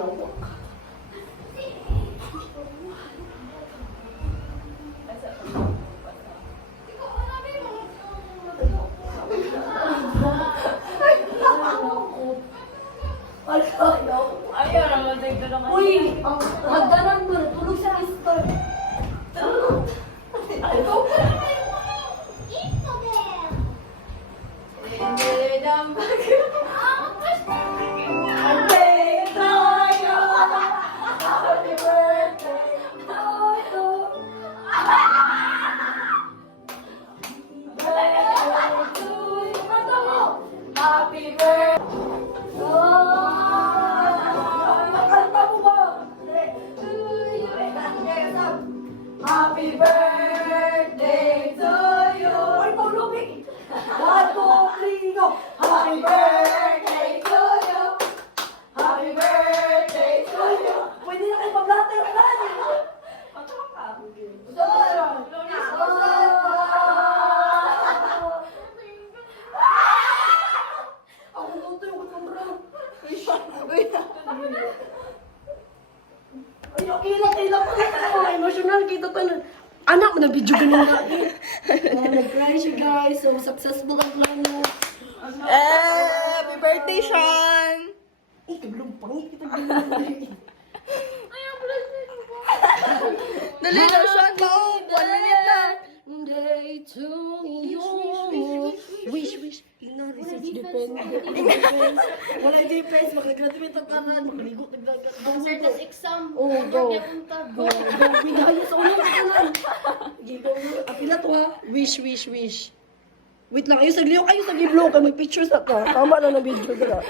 Ayaw naman tayo na kasi. Uy, ang hagdanan mo, natulog sa mister. Happy birthday! Happy birthday to you! Ay, paulungin! One, two, three, go! Happy birthday to you! Happy birthday to you! Pwede na kayo pag-latter ka! Patawa ka. Ako luto yung kamera. Ay, okay lang, kailan ko na emotional, kita ko na. Anak mo na video ganun nga eh. Nag-cry siya guys, so successful ang plano. Happy birthday, Sean! Eh, kabilong pangit kita ganun. Dali na, Sean! Bao! 1 minute na! Day to you. Wish. Ina, research depends. Wala depends, makagraduate ang kanan. Makaligo, nagdagat. Answer tas exam. Oh, go. Punta. Go. Bigay sa ulo ka kanan. Gigaw mo. Apila to ha. Wish. Wait lang, ayos sa gliyo. Ayos sa giblo ka. Mag-picture sa ka. Tama na na video ka.